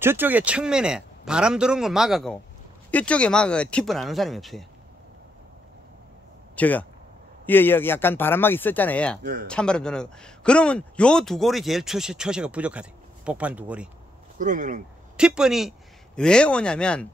저쪽에 측면에 바람 들어온 걸 막아가고 이쪽에 막아가 티분 안 오는 사람이 없어요. 저거 여기 약간 바람막이 썼잖아요. 예. 찬바람 드는 거. 그러면 요 두 골이 제일 초세가 부족하대. 복판 두 골이. 그러면은 티분이 왜 오냐면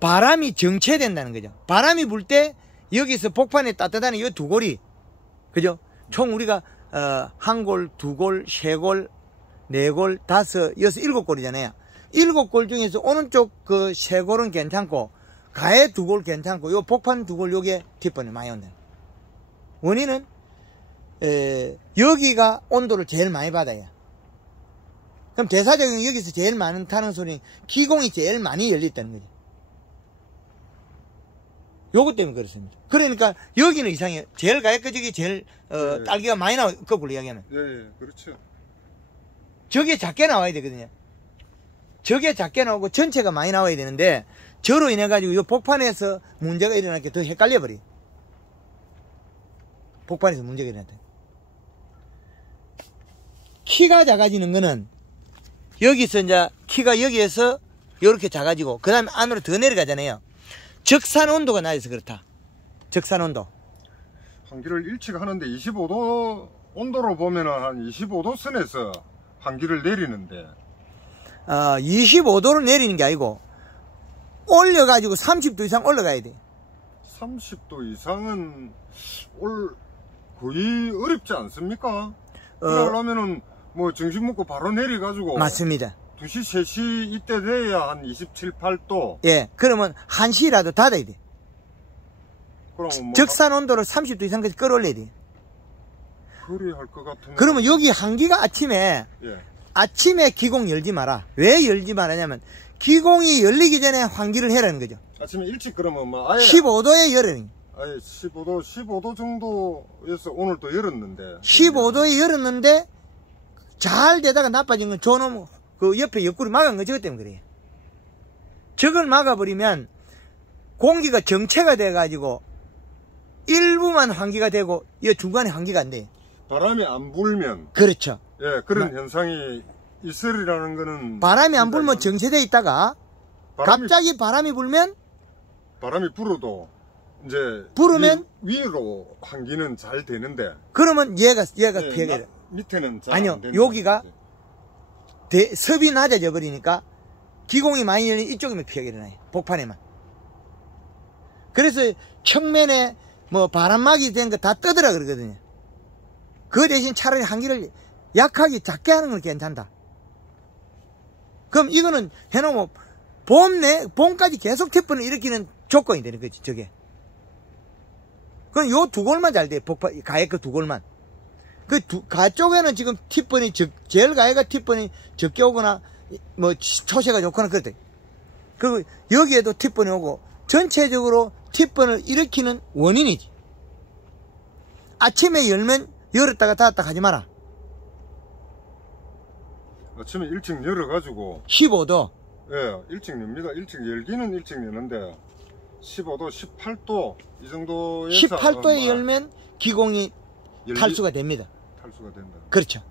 바람이 정체된다는 거죠. 바람이 불 때 여기서 복판에 따뜻한 이 두 골이, 그죠? 총 우리가 한 골, 두 골, 세 골, 네 골, 다섯, 여섯, 일곱 골이잖아요. 일곱 골 중에서 오른쪽 그 세 골은 괜찮고 가에 두 골 괜찮고 요 복판 두 골 요게 뒷번에 많이 온다. 원인은 여기가 온도를 제일 많이 받아요. 그럼 대사적인 여기서 제일 많은 타는 소리는 기공이 제일 많이 열렸다는 거죠. 요것 때문에 그렇습니다. 그러니까 여기는 이상해요. 제일 가에 끄적이 제일 네. 딸기가 많이 나와요. 거꾸로 이야기하면. 예, 그렇죠. 저게 작게 나와야 되거든요. 저게 작게 나오고 전체가 많이 나와야 되는데 저로 인해 가지고 이 복판에서 문제가 일어나게 더 헷갈려 버려. 복판에서 문제가 일어났다. 키가 작아지는 거는 여기서 이제 키가 여기에서 이렇게 작아지고 그 다음에 안으로 더 내려가잖아요. 적산 온도가 낮아서 그렇다. 적산 온도. 환기를 일찍 하는데 25도 온도로 보면은 한 25도 선에서 환기를 내리는데 25도로 내리는 게 아니고 올려가지고 30도 이상 올라가야 돼. 30도 이상은 거의 어렵지 않습니까? 그러려면은 뭐 점심 먹고 바로 내려가지고 맞습니다. 2시, 3시 이때 돼야 한 27, 8도. 예, 그러면 1시라도 닫아야 돼. 그럼 뭐 적산 온도를 30도 이상까지 끌어올려야 돼. 그리 할 것 같은데. 그러면 여기 한기가 예. 아침에 기공 열지 마라. 왜 열지 말하냐면 기공이 열리기 전에 환기를 해라는 거죠. 아침에 일찍 그러면 뭐 아예 15도에 열으니. 아예 15도 정도에서 오늘 또 열었는데. 15도에 열었는데 잘 되다가 나빠진 건 저놈 그 옆에 옆구리 막은 거 저것 때문에 그래요. 저걸 막아버리면 공기가 정체가 돼가지고 일부만 환기가 되고 이 중간에 환기가 안 돼. 바람이 안 불면. 그렇죠. 예, 그런 현상이 있으리라는 거는. 바람이 안 불면 정체돼 있다가 갑자기 바람이 불면 바람이 불어도 이제 불으면 위로 환기는 잘 되는데. 그러면 얘가 예, 피해가 돼. 밑에는 잘 아니요, 안 되는 여기가 거지. 섭이 낮아져 버리니까 기공이 많이 열린 이쪽에만 피해가 일어나요. 복판에만. 그래서 측면에 뭐 바람막이 된 거 다 떠들어 그러거든요. 그 대신 차라리 한기를 약하게 작게 하는 건 괜찮다. 그럼 이거는 해놓으면 봄까지 계속 태풍을 일으키는 조건이 되는 거지, 저게. 그럼 요 두 골만 잘 돼, 가해 그 두 골만. 가 쪽에는 지금 티번이 제일 가해가 티번이 적게 오거나, 뭐, 초세가 좋거나 그렇다. 그리고 여기에도 티번이 오고, 전체적으로 티번을 일으키는 원인이지. 아침에 열면 열었다가 닫았다 하지 마라. 아침에 일찍 열어가지고 15도. 예, 일찍 엽니다. 일찍 열기는 일찍 여는데 15도, 18도 이 정도에서 18도에 열면 기공이 탈수가 됩니다. 탈수가 된다. 그렇죠.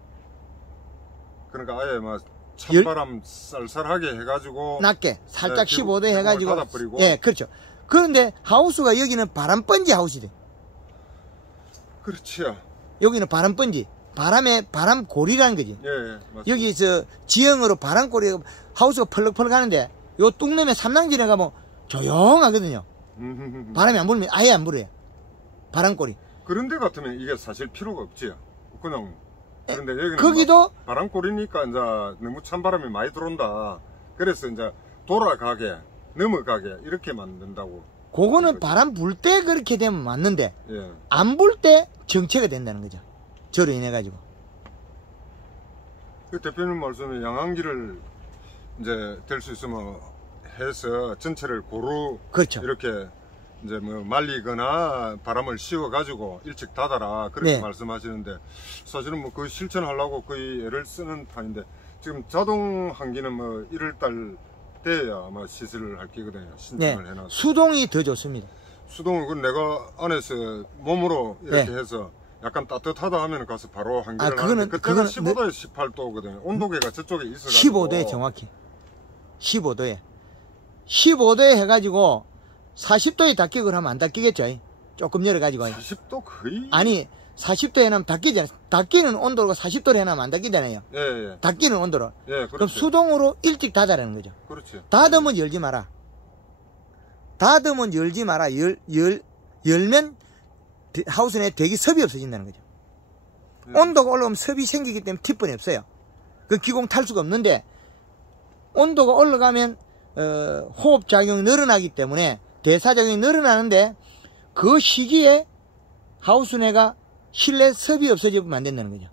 그러니까 아예 막 찬바람 쌀쌀하게 해가지고 낮게 살짝 네, 15도 해가지고 닫아버리고. 예, 그렇죠. 그런데 하우스가 여기는 바람 번지 하우스래. 그렇지요. 여기는 바람 번지. 바람 고리라는 거지. 예, 예, 맞습니다. 여기서 지형으로 바람 고리 하우스가 펄럭펄럭 하는데 요 뚝섬에 삼랑진에 가면 조용하거든요. 바람이 안 불면 아예 안 불어요. 바람 고리. 그런 데 같으면 이게 사실 필요가 없지요. 그냥 그런데 여기는 거기도 바람골이니까 이제 너무 찬바람이 많이 들어온다. 그래서 이제 돌아가게 넘어가게 이렇게 만든다고. 그거는 바람 불 때 그렇게 되면 맞는데 예. 안 불 때 정체가 된다는 거죠. 저로 인해 가지고. 그 대표님 말씀에 양한기를 이제 될 수 있으면 해서 전체를 고루 그렇죠. 이렇게 이제 뭐 말리거나 바람을 씌워 가지고 일찍 닫아라 그렇게 네. 말씀하시는데 사실은 뭐 그 실천하려고 거의 애를 쓰는 판인데 지금 자동 한기는 뭐 1월달 돼야 아마 시술을 할 기거든요. 신청을 네. 해놔서 수동이 더 좋습니다. 수동은 그 내가 안에서 몸으로 이렇게 네. 해서 약간 따뜻하다 하면 가서 바로 환기를 그거는- 하는데 그때는 그거는 15도에서 18도거든요. 온도계가 저쪽에 있어가지고 15도에 정확히. 15도에. 15도에 해가지고 40도에 닦이고 하면 안 닦이겠죠. 조금 열어가지고. 40도 거의 아니, 40도에 해놓으면 닦이잖아요. 닦이는 온도로 40도로 해놓으면 안 닦이잖아요. 예. 닦이는 온도로. 예, 그럼 그렇죠. 수동으로 일찍 닫아라는 거죠. 그렇죠. 닫으면 열지 마라. 닫으면 열지 마라. 열면 하우스 내에 대기 섭이 없어진다는 거죠. 예. 온도가 올라오면 섭이 생기기 때문에 티번이 없어요. 그 기공 탈수가 없는데 온도가 올라가면 호흡작용이 늘어나기 때문에 대사작용이 늘어나는데 그 시기에 하우스 내가 실내 섭이 없어지면 안 된다는 거죠.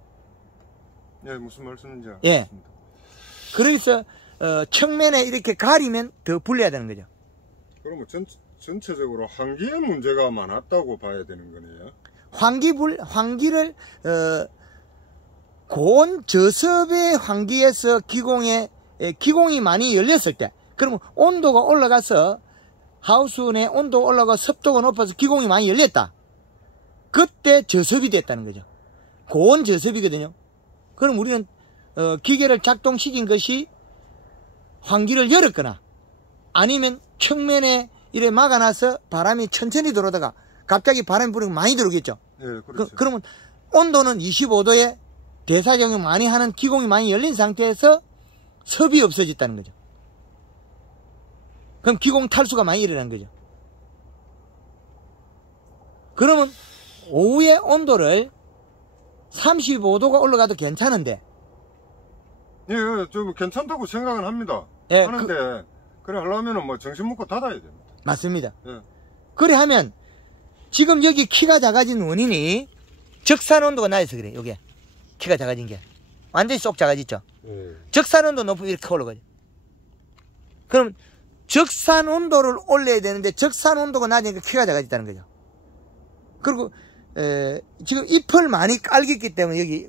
예, 무슨 말씀인지 예. 알겠습니다. 그래서 측면에 이렇게 가리면 더 불려야 되는 거죠. 그러면 전체적으로 환기에 문제가 많았다고 봐야 되는 거네요. 환기를 고온 저습의 환기에서 기공이 많이 열렸을 때, 그러면 온도가 올라가서 하우스 내 온도가 올라가 습도가 높아서 기공이 많이 열렸다. 그때 저습이 됐다는 거죠. 고온 저습이거든요. 그럼 우리는 기계를 작동시킨 것이 환기를 열었거나 아니면 측면에 이래 막아놔서 바람이 천천히 들어오다가 갑자기 바람이 불으면 많이 들어오겠죠. 예, 그렇죠. 그러면 온도는 25도에 대사작용 많이 하는 기공이 많이 열린 상태에서 섭이 없어졌다는 거죠. 그럼 기공 탈수가 많이 일어난 거죠. 그러면 오후에 온도를 35도가 올라가도 괜찮은데, 예, 좀 괜찮다고 생각은 합니다. 예, 하는데 그래 하려면은 뭐 정신 먹고 닫아야 됩니다. 맞습니다. 예. 그래 하면 지금 여기 키가 작아진 원인이 적산 온도가 낮아서 그래. 요게 키가 작아진 게 완전히 쏙 작아졌죠. 예. 적산 온도 높으면 이렇게 올라가죠. 그럼 적산 온도를 올려야 되는데 적산 온도가 낮으니까 키가 작아졌다는 거죠. 그리고 지금 잎을 많이 깔겼기 때문에 여기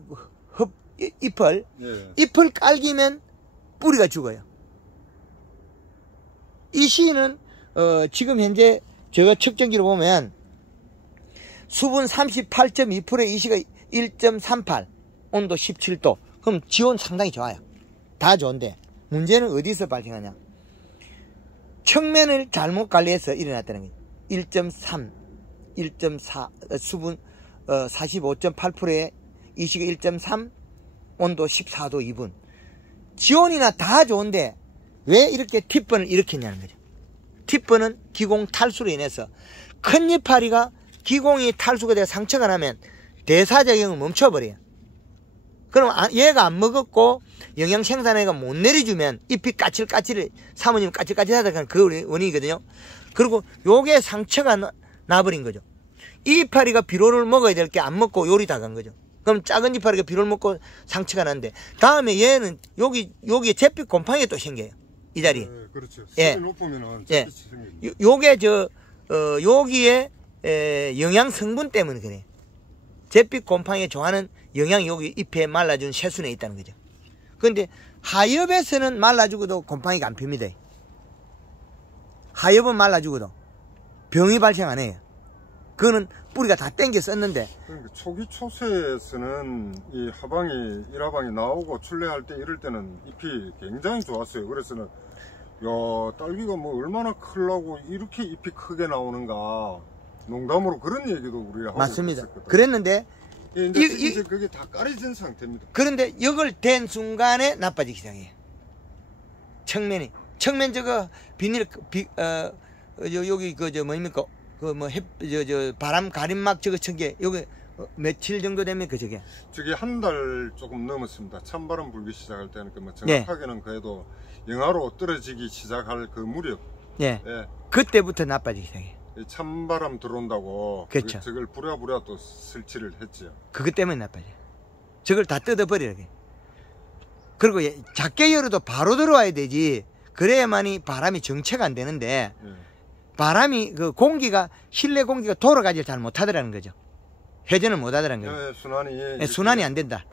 잎을 예. 잎을 깔기면 뿌리가 죽어요. 이 시는 지금 현재 제가 측정기로 보면 수분 38.2%에 이 시가 1.38, 온도 17도. 그럼 지온 상당히 좋아요. 다 좋은데 문제는 어디서 발생하냐? 측면을 잘못 관리해서 일어났다는 거예요. 1.3, 1.4 수분 45.8%에 이 시가 1.3, 온도 14도 2분. 지온이나 다 좋은데 왜 이렇게 티번을 일으켰냐는 거죠. 티번은 기공 탈수로 인해서 큰 이파리가 기공이 탈수가 되어 상처가 나면 대사작용을 멈춰버려요. 그럼 얘가 안 먹었고 영양 생산해가 못 내려주면 잎이 까칠까칠해, 사모님 까칠까칠하다가 그 원인이거든요. 그리고 요게 상처가 나버린 거죠. 이 이파리가 비료를 먹어야 될 게 안 먹고 요리 다 간 거죠. 그럼 작은 이파리가 비료를 먹고 상처가 났는데 다음에 얘는 여기에 잿빛 곰팡이가 또 생겨요. 이 자리에. 예, 그렇죠. 예. 습이 높으면은 예. 잿빛이 생깁니다. 요게 여기에 영양 성분 때문에 그래. 잿빛 곰팡이 좋아하는 영양이 여기 잎에 말라준 새순에 있다는 거죠. 그런데 하엽에서는 말라주고도 곰팡이가 안 핍니다. 하엽은 말라주고도 병이 발생 안 해요. 그거는 뿌리가 다 땡겨 썼는데. 그러니까 초기 초세에서는 이 하방이 일하방이 나오고 출래할 때 이럴 때는 잎이 굉장히 좋았어요. 그래서는 야, 딸기가 뭐 얼마나 크려고 이렇게 잎이 크게 나오는가, 농담으로 그런 얘기도 우리가 하고 맞습니다. 그랬었거든. 그랬는데 예, 이제 그게 다 까려진 상태입니다. 그런데 이걸 댄 순간에 나빠지기 시작해요. 측면이. 측면 저거 비닐 여기 뭡니까? 바람 가림막 저거 천개 여기 며칠 정도 되면 저게? 저게 한 달 조금 넘었습니다. 찬바람 불기 시작할 때는 뭐 정확하게는 그래도 영하로 떨어지기 시작할 그 무렵. 예. 예. 그때부터 나빠지기 시작해요. 찬바람 들어온다고 그렇죠. 저걸 부랴부랴 또 설치를 했지요. 그것 때문에 나빠져요. 저걸 다 뜯어버리라게. 그리고 작게 열어도 바로 들어와야 되지. 그래야만이 바람이 정체가 안 되는데 예. 바람이 공기가 실내 공기가 돌아가지 잘 못하더라는 거죠. 회전을 못하더라는 거죠. 예, 순환이 예, 순환이 안 된다.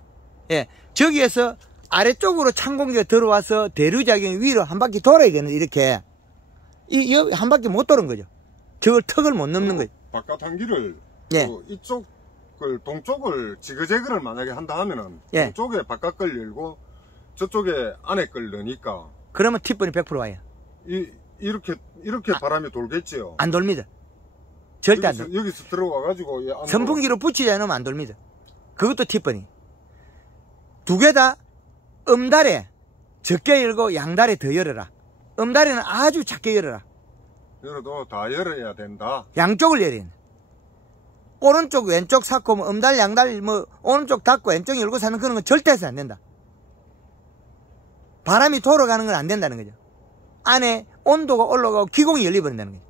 예, 저기에서 아래쪽으로 찬 공기가 들어와서 대류작용이 위로 한 바퀴 돌아야 되는데 이렇게 한 바퀴 못 도는 거죠. 저걸 턱을 못 넘는 거죠. 바깥 한기를 예. 이쪽 그 동쪽을 지그재그를 만약에 한다 하면은 예. 동쪽에 바깥 걸 열고 저쪽에 안에 걸 넣으니까 그러면 티번이 100% 와요. 이렇게 바람이 돌겠지요. 안 돌니다. 절대 안 돌. 여기서 들어와가지고 선풍기로 붙이지 않으면 안 돌니다. 그것도 티번이. 두 개 다 음달에 적게 열고 양달에 더 열어라. 음달에는 아주 작게 열어라. 열어도 다 열어야 된다. 양쪽을 열어야 돼. 오른쪽 왼쪽 샀고 뭐 음달 양달 뭐 오른쪽 닫고 왼쪽 열고 사는 그런 건 절대 해서 안 된다. 바람이 돌아가는 건 안 된다는 거죠. 안에 온도가 올라가고 기공이 열려버린다는 거죠.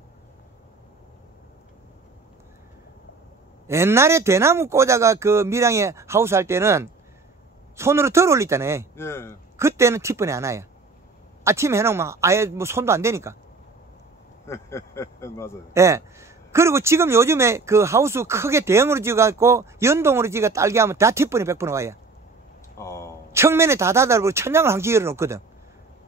옛날에 대나무 꽂아가 그 밀양에 하우스 할 때는 손으로 덜 올리잖아요. 예. 그때는 티번이 안 와요. 아침에 해놓으면 아예 뭐 손도 안 되니까. 맞아요. 예. 그리고 지금 요즘에 그 하우스 크게 대형으로 지어갖고 연동으로 지가 딸기 하면 다 티번이 100% 와요. 측면에 다 닫아버리고 천장을 한개 열어놓거든.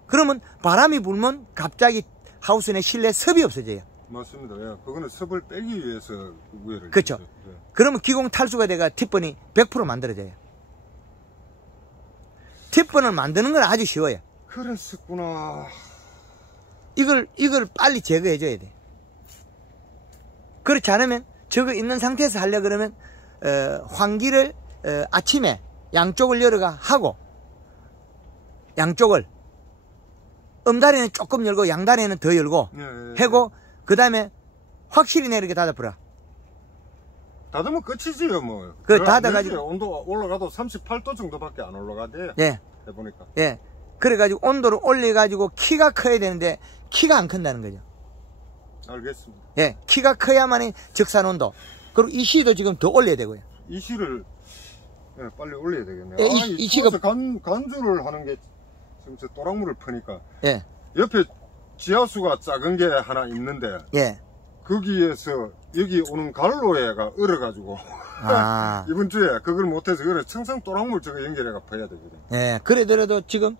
그러면 바람이 불면 갑자기 하우스 내 실내 습이 없어져요. 맞습니다. 예. 그거는 습을 빼기 위해서 우회를. 그렇죠. 예. 그러면 기공 탈수가 돼가 티번이 100% 만들어져요. 티번을 만드는 건 아주 쉬워요. 그랬었구나. 이걸 빨리 제거해줘야 돼. 그렇지 않으면 저거 있는 상태에서 하려 그러면 환기를 아침에 양쪽을 열어가 하고 양쪽을 음다리는 조금 열고 양다리는 더 열고 하고 그 다음에 확실히 내리게 닫아버려. 닫으면 끝이지요 뭐. 그 닫아가지고 온도 올라가도 38도 정도밖에 안 올라가대요. 예. 해보니까. 예. 그래가지고 온도를 올려가지고 키가 커야 되는데 키가 안 큰다는 거죠. 알겠습니다. 예. 키가 커야만이 적산 온도. 그리고 이 시도 지금 더 올려야 되고요. 이 시를 예, 빨리 올려야 되겠네요. 예, 이 시가 간주를 하는 게 지금 저 또랑물을 퍼니까 예. 옆에 지하수가 작은 게 하나 있는데 예. 거기에서 여기 오는 갈로에가 얼어가지고 아. 이번 주에 그걸 못해서 그래 청상 또랑물 저거 연결해가 퍼야 되거든. 예. 그래더라도 지금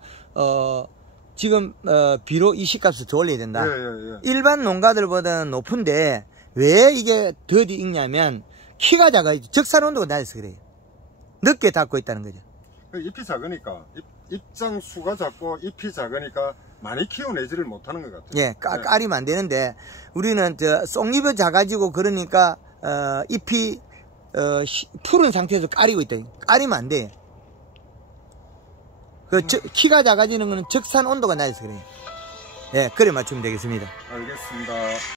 비록 이 시값을 더 올려야 된다. 예. 일반 농가들보다는 높은데 왜 이게 더디 익냐면 키가 작아요. 적산 온도가 낮아서 그래요. 늦게 닫고 있다는 거죠. 잎이 작으니까 입장 수가 작고 잎이 작으니까 많이 키워내지를 못하는 것 같아요. 예, 까리면 안 되는데 우리는 쏙잎이 작아지고 그러니까 잎이 푸른 상태에서 까리고 있다. 까리면 안 돼. 키가 작아지는 거는 적산 온도가 낮아서 그래요. 예, 그래 맞추면 되겠습니다. 알겠습니다.